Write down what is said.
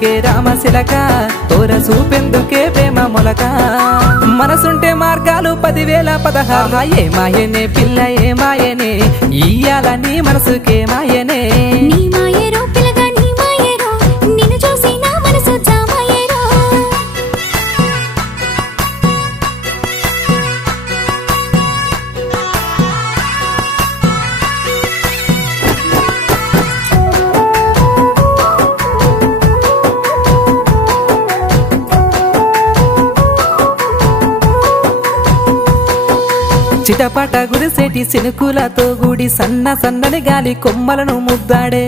పలుకే రామశిలక తోర చూపెందుకే ప్రేమ మొలక మనసుంటే మార్గాలు 10,016 ఏ మాయనే పిల్ల ఏ మాయనే ఇయ్యాల నీ మనసుకే మాయనే నీ మాయరో పిల్లగా నీ మాయరో నిన్ను చూసి నా మనసు జామాయరో చిటపట గురిసేటి సినుకులతో గుడి సన్న సన్నని గాలి కొమ్మలను ముద్దాడే